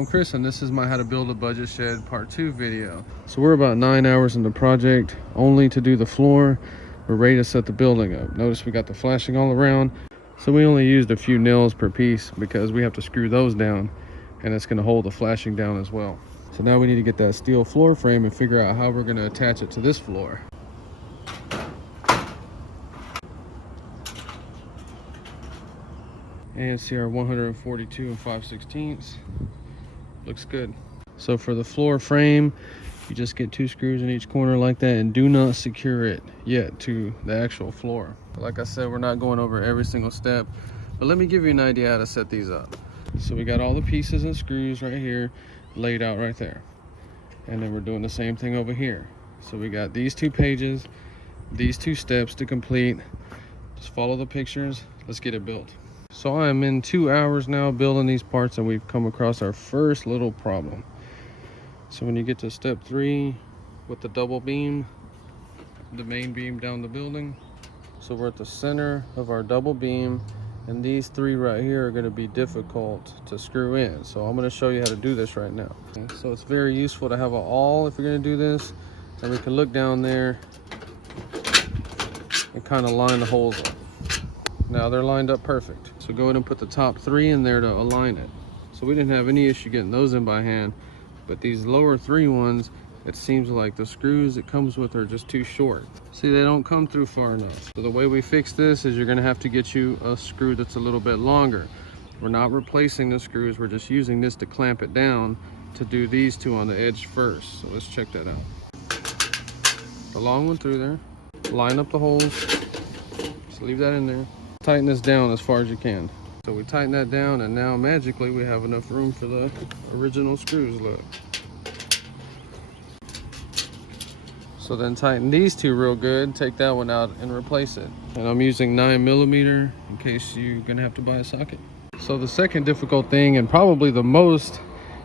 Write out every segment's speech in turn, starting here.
I'm Chris, and this is my how to build a budget shed part 2 video. So we're about 9 hours in the project only to do the floor. We're ready to set the building up. Notice we got the flashing all around, so we only used a few nails per piece because we have to screw those down, and it's going to hold the flashing down as well. So now we need to get that steel floor frame and figure out how we're going to attach it to this floor. And see our 142 5/16. Looks good. So for the floor frame, you just get 2 screws in each corner like that, and do not secure it yet to the actual floor. Like I said, we're not going over every single step, but let me give you an idea how to set these up. So we got all the pieces and screws right here laid out right there, and then we're doing the same thing over here. So we got these 2 pages, these 2 steps to complete. Just follow the pictures. Let's get it built. So I am in 2 hours now building these parts, and we've come across our first little problem. So when you get to step 3 with the double beam, the main beam down the building, so we're at the center of our double beam, and these 3 right here are going to be difficult to screw in. So I'm going to show you how to do this right now. So it's very useful to have an awl if you're going to do this, and we can look down there and kind of line the holes up. Now they're lined up perfect. So go ahead and put the top 3 in there to align it. So we didn't have any issue getting those in by hand, but these lower 3 ones, it seems like the screws it comes with are just too short. See, they don't come through far enough. So the way we fix this is you're gonna have to get you a screw that's a little bit longer. We're not replacing the screws, we're just using this to clamp it down to do these 2 on the edge first. So let's check that out. The long one through there, line up the holes, just leave that in there. Tighten this down as far as you can. So we tighten that down, and now magically we have enough room for the original screws. Look. So then tighten these 2 real good, take that one out and replace it. And I'm using 9mm in case you're gonna have to buy a socket. So the second difficult thing, and probably the most,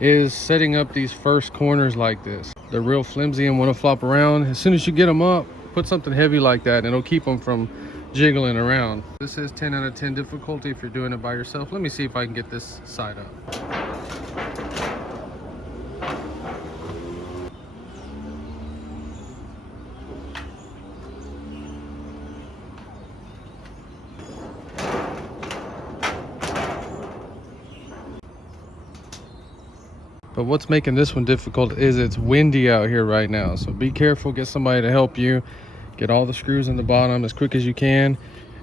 is setting up these first corners like this. They're real flimsy and want to flop around. As soon as you get them up, put something heavy like that and it'll keep them from jiggling around. This is 10 out of 10 difficulty if you're doing it by yourself. Let me see if I can get this side up. But what's making this one difficult is it's windy out here right now. So be careful, get somebody to help you. Get all the screws in the bottom as quick as you can,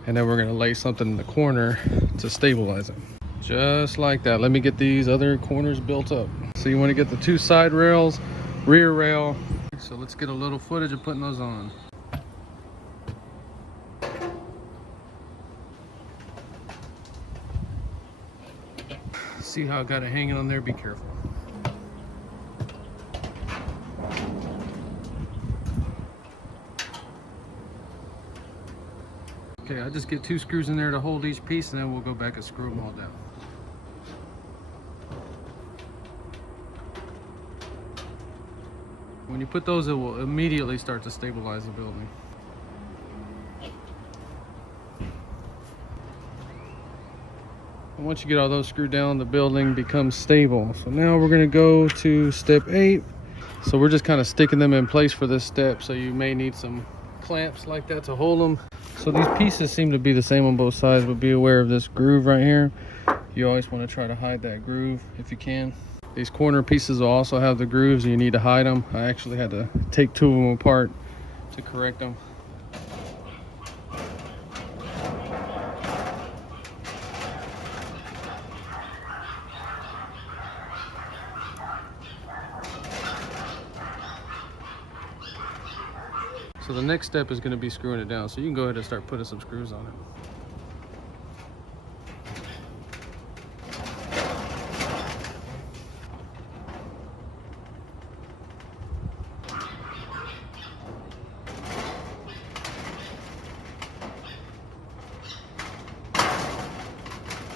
and then we're gonna lay something in the corner to stabilize it. Just like that. Let me get these other corners built up. So you wanna get the 2 side rails, rear rail. So let's get a little footage of putting those on. See how I got it hanging on there? Be careful. Okay, I just get 2 screws in there to hold each piece, and then we'll go back and screw them all down. When you put those, it will immediately start to stabilize the building. And once you get all those screwed down, the building becomes stable. So now we're gonna go to step 8. So we're just kind of sticking them in place for this step. So you may need some clamps like that to hold them. So these pieces seem to be the same on both sides, but be aware of this groove right here. You always want to try to hide that groove if you can. These corner pieces will also have the grooves, and you need to hide them. I actually had to take 2 of them apart to correct them. So the next step is going to be screwing it down. So you can go ahead and start putting some screws on it.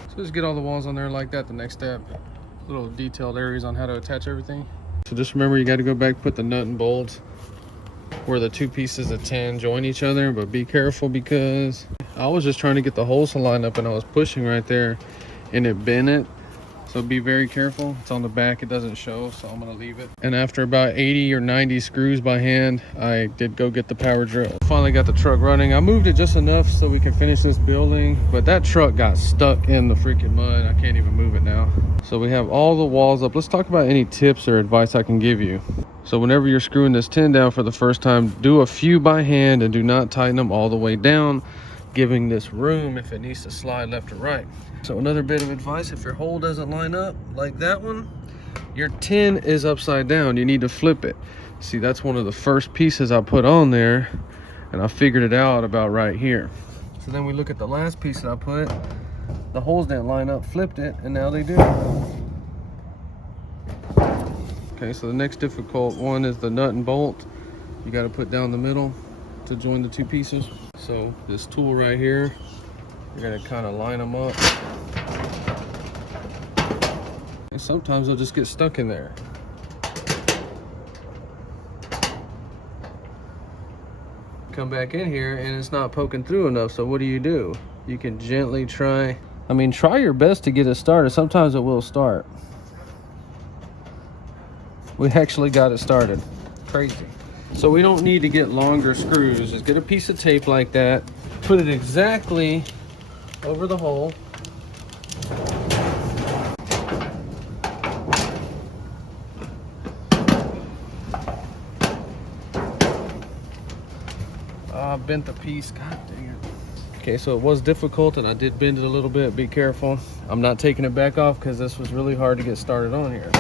So just get all the walls on there like that. The next step, little detailed areas on how to attach everything. So just remember, you got to go back, put the nut and bolts where the 2 pieces of tin join each other, but be careful because I was just trying to get the holes to line up, and I was pushing right there and it bent it. So be very careful. It's on the back, it doesn't show, so I'm gonna leave it. And after about 80 or 90 screws by hand, I did go get the power drill. Finally got the truck running. I moved it just enough so we can finish this building, but that truck got stuck in the freaking mud. I can't even move it now. So we have all the walls up. Let's talk about any tips or advice I can give you. So whenever you're screwing this tin down for the first time, do a few by hand and do not tighten them all the way down, giving this room if it needs to slide left or right. So another bit of advice, if your hole doesn't line up like that one, your tin is upside down. You need to flip it. See, that's one of the first pieces I put on there, and I figured it out about right here. So then we look at the last piece that I put. The holes didn't line up, flipped it, and now they do. Okay, so the next difficult one is the nut and bolt. You got to put down the middle to join the two pieces. So this tool right here, you're gonna kind of line them up. And sometimes they'll just get stuck in there. Come back in here and it's not poking through enough, so what do? You can gently try. I mean, try your best to get it started. Sometimes it will start. We actually got it started. Crazy. So we don't need to get longer screws. Just get a piece of tape like that, put it exactly over the hole. Bent the piece, god dang it. Okay, so it was difficult and I did bend it a little bit. Be careful. I'm not taking it back off because this was really hard to get started on here.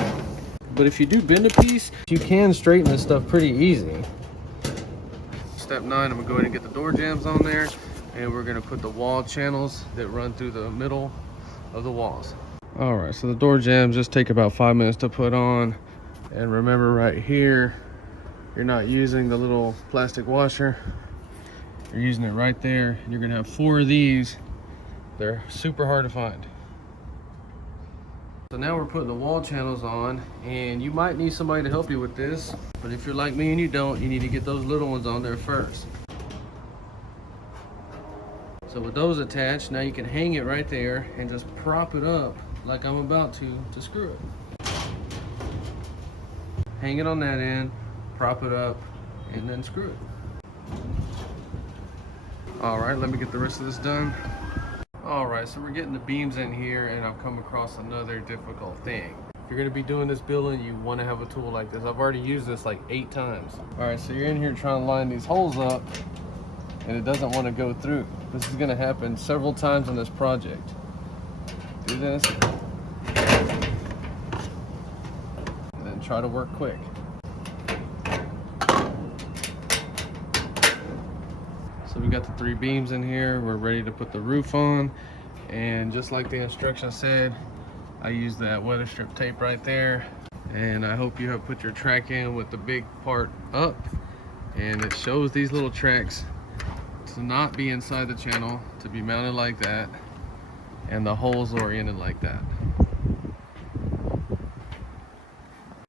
But if you do bend a piece, you can straighten this stuff pretty easy. Step 9, I'm gonna go ahead and get the door jambs on there, and we're gonna put the wall channels that run through the middle of the walls. All right, so the door jambs just take about 5 minutes to put on. And remember right here, you're not using the little plastic washer. You're using it right there. You're gonna have 4 of these. They're super hard to find. So now we're putting the wall channels on, and you might need somebody to help you with this, but if you're like me and you don't, you need to get those little ones on there first. So with those attached, now you can hang it right there and just prop it up like I'm about to screw it. Hang it on that end, prop it up, and then screw it. All right, let me get the rest of this done. All right, so we're getting the beams in here, and I've come across another difficult thing. If you're gonna be doing this building, you wanna have a tool like this. I've already used this like 8 times. All right, so you're in here trying to line these holes up, and it doesn't wanna go through. This is gonna happen several times in this project. Do this, and then try to work quick. So we got the 3 beams in here. We're ready to put the roof on. And just like the instructions said, I used that weather strip tape right there. And I hope you have put your track in with the big part up. And it shows these little tracks to not be inside the channel, to be mounted like that. And the holes oriented like that.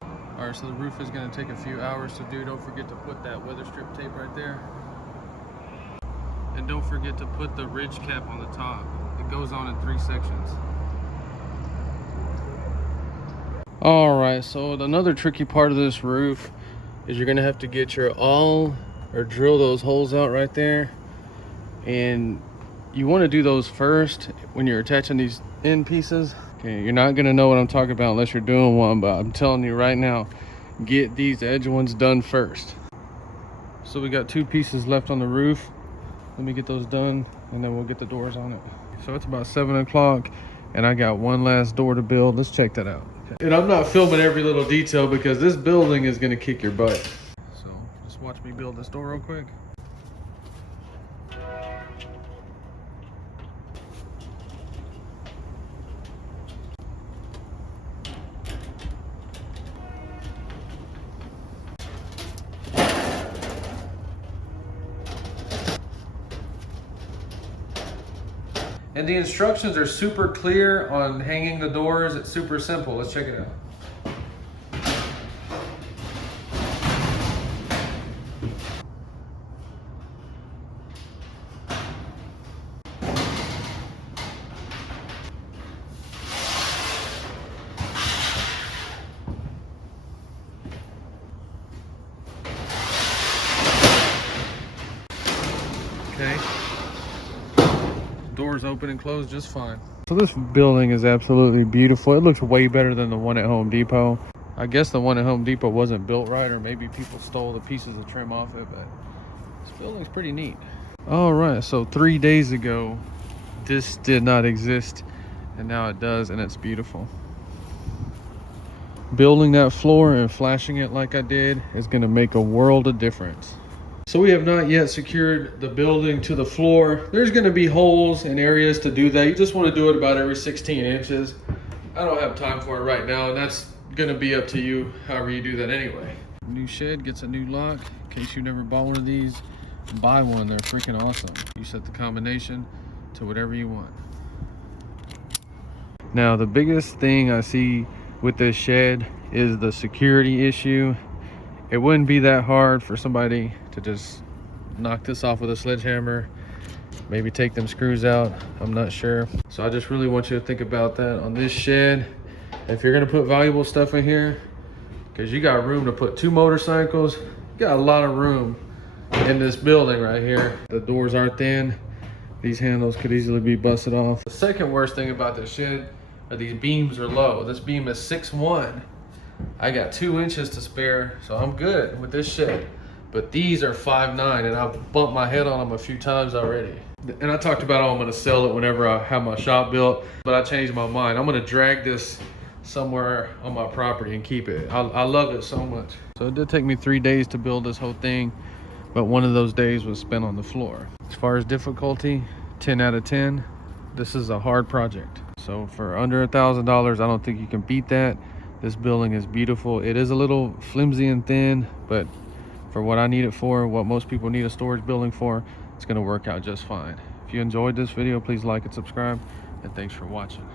All right, so the roof is gonna take a few hours to do. Don't forget to put that weather strip tape right there. And don't forget to put the ridge cap on the top. It goes on in 3 sections. All right, so another tricky part of this roof is you're gonna have to get your awl or drill those holes out right there. And you wanna do those first when you're attaching these end pieces. Okay, you're not gonna know what I'm talking about unless you're doing one, but I'm telling you right now, get these edge ones done first. So we got 2 pieces left on the roof. Let me get those done, and then we'll get the doors on it. So it's about 7 o'clock, and I got one last door to build. Let's check that out. And I'm not filming every little detail because this building is gonna kick your butt. So just watch me build this door real quick. And the instructions are super clear on hanging the doors. It's super simple. Let's check it out. doors open and close just fine. So this building is absolutely beautiful. It looks way better than the one at Home Depot. I guess the one at Home Depot wasn't built right, or maybe people stole the pieces of trim off it, but this building's pretty neat. All right, so 3 days ago, this did not exist, and now it does, and it's beautiful. Building that floor and flashing it like I did is gonna make a world of difference. So we have not yet secured the building to the floor. There's gonna be holes and areas to do that. You just wanna do it about every 16 inches. I don't have time for it right now, and that's gonna be up to you however you do that anyway. New shed gets a new lock. In case you never bought one of these, buy one. They're freaking awesome. You set the combination to whatever you want. Now the biggest thing I see with this shed is the security issue. It wouldn't be that hard for somebody to just knock this off with a sledgehammer, maybe take them screws out. I'm not sure. So I just really want you to think about that on this shed. If you're gonna put valuable stuff in here, because you got room to put 2 motorcycles, you got a lot of room in this building right here. The doors aren't thin. These handles could easily be busted off. The second worst thing about this shed are these beams are low. This beam is 6'1". I got 2 inches to spare, so I'm good with this shed. But these are 5'9", and I've bumped my head on them a few times already. And I talked about, oh, I'm gonna sell it whenever I have my shop built, but I changed my mind. I'm gonna drag this somewhere on my property and keep it. I love it so much. So it did take me 3 days to build this whole thing, but one of those days was spent on the floor. As far as difficulty, 10 out of 10. This is a hard project. So for under $1,000, I don't think you can beat that. This building is beautiful. It is a little flimsy and thin, but for what I need it for, what most people need a storage building for, it's gonna work out just fine. If you enjoyed this video, please like and subscribe, and thanks for watching.